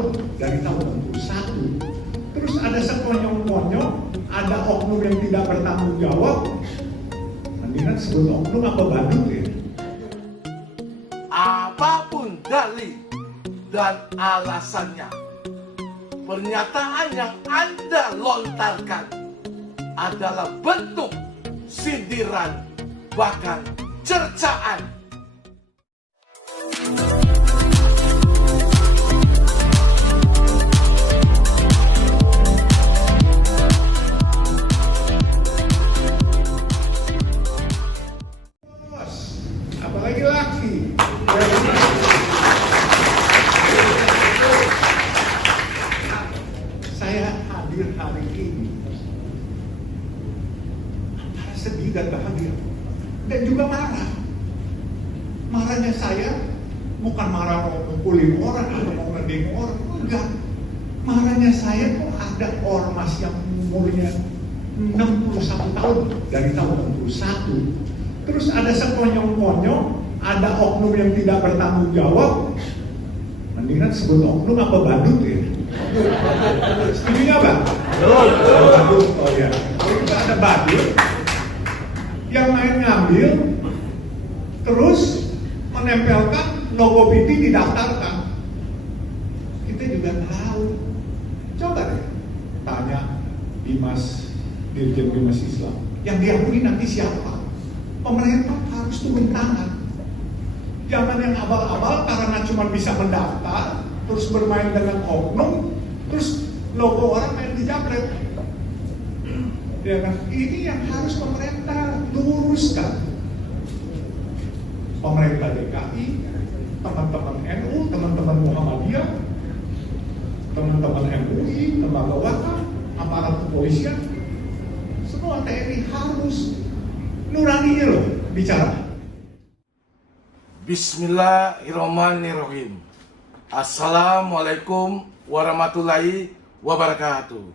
tahun dari tahun 61. Terus ada sekonyong-konyong, ada oknum yang tidak bertanggung jawab. Mendingan sebut oknum apa badut ya? Apapun dalih dan alasannya, pernyataan yang Anda lontarkan adalah bentuk sindiran, bahkan cercaan. Apalagi laki. Saya hadir hari ini antara sedih dan bahagia dan juga marah. Marahnya saya bukan marah mau mukulin orang atau mau ngedeng orang, enggak. Marahnya saya kok ada ormas yang umurnya 61 tahun dari tahun 61. Terus ada sekonyong-konyong, ada oknum yang tidak bertanggung jawab. Mendingan sebut oknum apa badut ya? Setuju nggak Bang? Badut, oh ya. Kalau kita ada badut yang main ngambil, terus menempelkan logo PT didaftarkan. Kita juga tahu. Coba deh tanya Dirjen Bimas Islam. Yang diakui nanti siapa? Pemerintah harus turun tangan. Jangan yang abal-abal karena cuma bisa mendaftar, terus bermain dengan oknum, terus logo orang main dijamret. Ya kan? Ini yang harus pemerintah luruskan. Pemerintah DKI, teman-teman NU, teman-teman Muhammadiyah, teman-teman MUI, lembaga wakaf, aparat kepolisian, semua TNI harus nuraninya loh bicara. Bismillahirrahmanirrahim. Assalamualaikum warahmatullahi wabarakatuh.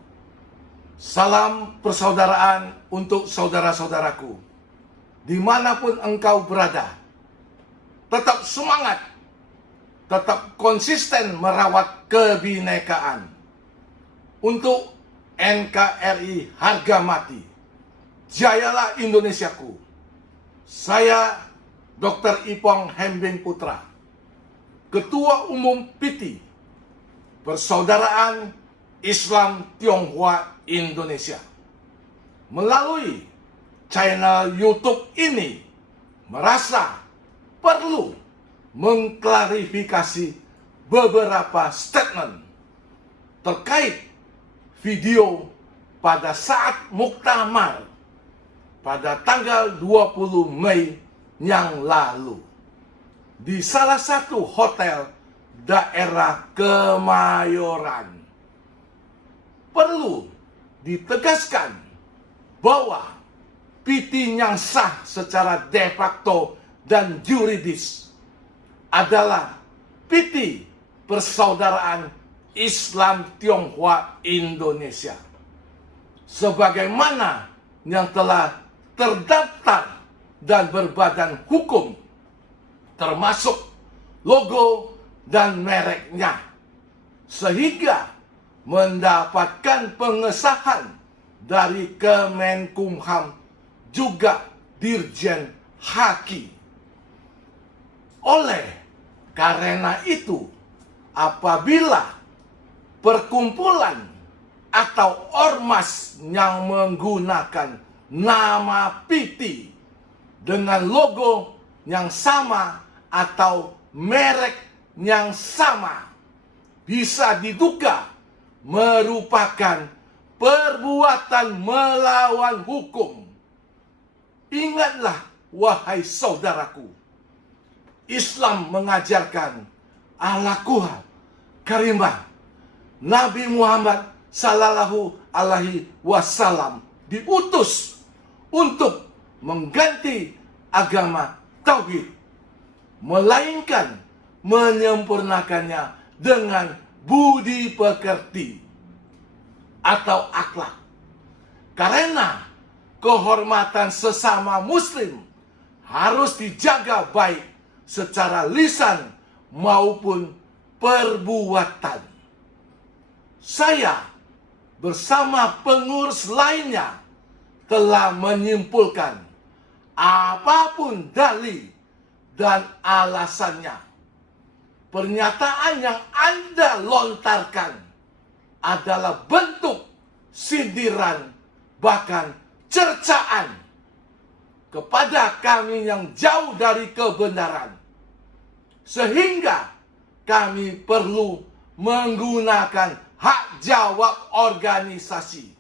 Salam persaudaraan untuk saudara-saudaraku dimanapun engkau berada. Tetap semangat, tetap konsisten merawat kebinekaan untuk NKRI harga mati. Jayalah Indonesiaku. Saya Dr. Ipong Hembing Putra, Ketua Umum PT Persaudaraan Islam Tionghoa Indonesia. Melalui channel YouTube ini merasa perlu mengklarifikasi beberapa statement terkait video pada saat muktamar pada tanggal 20 Mei yang lalu di salah satu hotel daerah Kemayoran. Perlu ditegaskan bahwa PT yang sah secara de facto dan yuridis adalah PT Persaudaraan Islam Tionghoa Indonesia, sebagaimana yang telah terdaftar dan berbadan hukum, termasuk logo dan mereknya, sehingga mendapatkan pengesahan dari Kemenkumham juga Dirjen Haki. Oleh karena itu, apabila perkumpulan atau ormas yang menggunakan nama PT dengan logo yang sama atau merek yang sama bisa diduga merupakan perbuatan melawan hukum. Ingatlah wahai saudaraku, Islam mengajarkan al-Quran karimah. Nabi Muhammad sallallahu alaihi wasallam diutus untuk mengganti agama tauhid, melainkan menyempurnakannya dengan budi pekerti atau akhlak. Karena kehormatan sesama muslim harus dijaga baik secara lisan maupun perbuatan. saya bersama pengurus lainnya telah menyimpulkan apapun dalih dan alasannya, pernyataan yang Anda lontarkan adalah bentuk sindiran, bahkan cercaan kepada kami yang jauh dari kebenaran, sehingga kami perlu menggunakan hak jawab organisasi.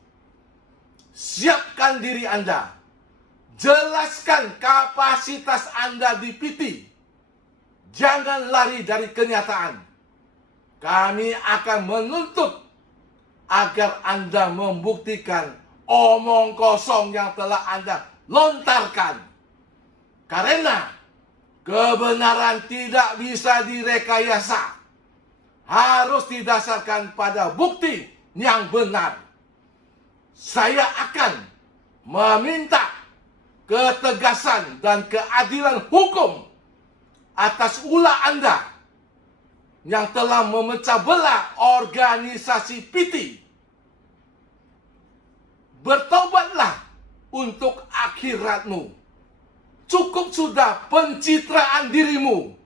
Siapkan diri Anda, jelaskan kapasitas Anda di PT. Jangan lari dari kenyataan. Kami akan menuntut agar Anda membuktikan omong kosong yang telah Anda lontarkan. Karena kebenaran tidak bisa direkayasa, harus didasarkan pada bukti yang benar. Saya akan meminta ketegasan dan keadilan hukum atas ulah Anda yang telah memecah belah organisasi PT. Bertobatlah untuk akhiratmu. Cukup sudah pencitraan dirimu,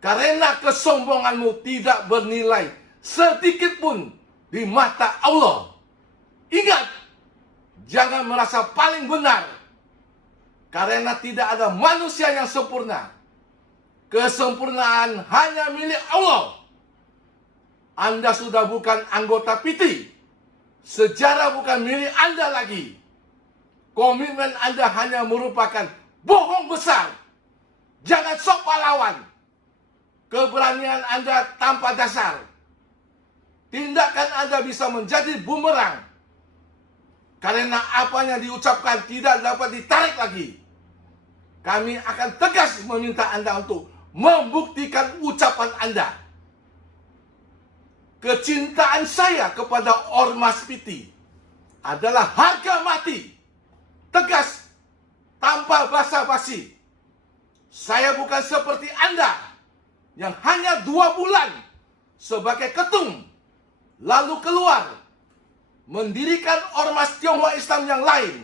karena kesombonganmu tidak bernilai sedikit pun di mata Allah. Ingat, jangan merasa paling benar, karena tidak ada manusia yang sempurna. Kesempurnaan hanya milik Allah. Anda sudah bukan anggota PT. Sejarah bukan milik Anda lagi. Komitmen Anda hanya merupakan bohong besar. Jangan sok pahlawan. Keberanian Anda tanpa dasar. Tindakan Anda bisa menjadi bumerang, karena apa yang diucapkan tidak dapat ditarik lagi. Kami akan tegas meminta Anda untuk membuktikan ucapan Anda. Kecintaan saya kepada Ormas PT adalah harga mati. Tegas, tanpa basa-basi. Saya bukan seperti Anda yang hanya 2 bulan sebagai ketum, lalu keluar mendirikan ormas Tionghoa Islam yang lain,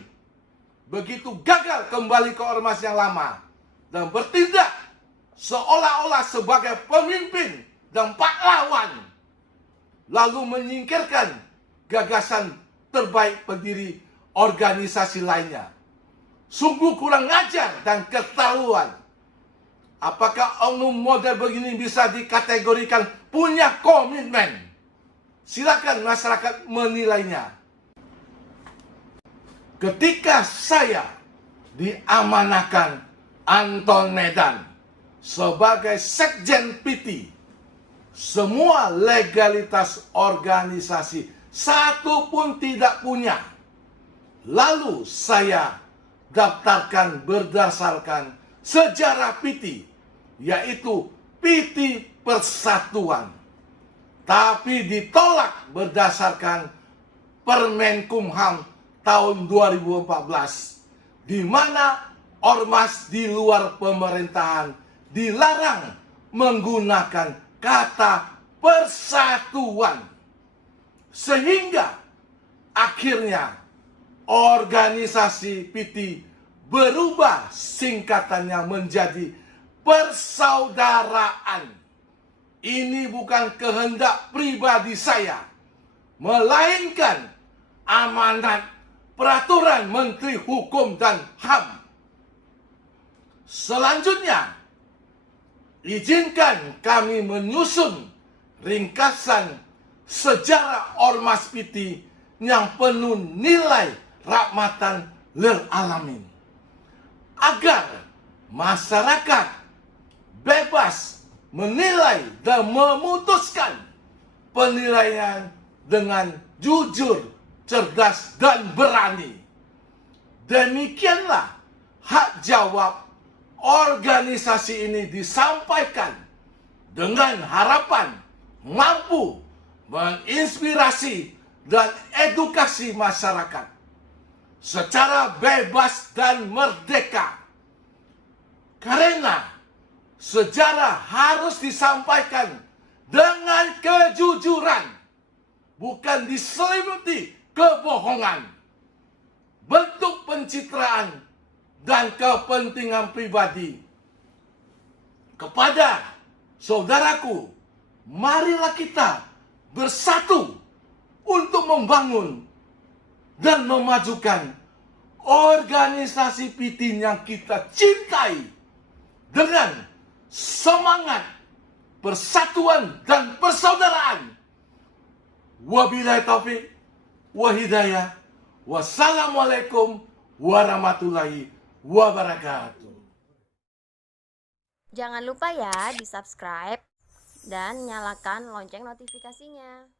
begitu gagal kembali ke ormas yang lama dan bertindak seolah-olah sebagai pemimpin dan pahlawan, lalu menyingkirkan gagasan terbaik pendiri organisasi lainnya. Sungguh kurang ajar dan keterlaluan. Apakah oknum model begini bisa dikategorikan punya komitmen? Silakan masyarakat menilainya. Ketika saya diamanahkan Anton Medan sebagai Sekjen PT, semua legalitas organisasi satu pun tidak punya. Lalu saya daftarkan berdasarkan sejarah PT, yaitu PT Persatuan. Tapi ditolak berdasarkan Permenkumham tahun 2014, di mana ormas di luar pemerintahan dilarang menggunakan kata persatuan. Sehingga akhirnya organisasi PT berubah singkatannya menjadi persaudaraan. Ini bukan kehendak pribadi saya, melainkan amanat peraturan Menteri Hukum dan HAM. Selanjutnya, izinkan kami menyusun ringkasan sejarah Ormas PT yang penuh nilai rahmatan lil alamin, agar masyarakat bebas menilai dan memutuskan penilaian dengan jujur, cerdas, dan berani. Demikianlah hak jawab organisasi ini disampaikan dengan harapan mampu menginspirasi dan edukasi masyarakat secara bebas dan merdeka. Karena sejarah harus disampaikan dengan kejujuran, bukan diselimuti kebohongan, bentuk pencitraan, dan kepentingan pribadi. Kepada saudaraku, marilah kita bersatu untuk membangun dan memajukan organisasi Pitin yang kita cintai dengan semangat persatuan dan persaudaraan. Wabillahi taufik wa hidayah. Wassalamualaikum warahmatullahi wabarakatuh. Jangan lupa ya di subscribe dan nyalakan lonceng notifikasinya.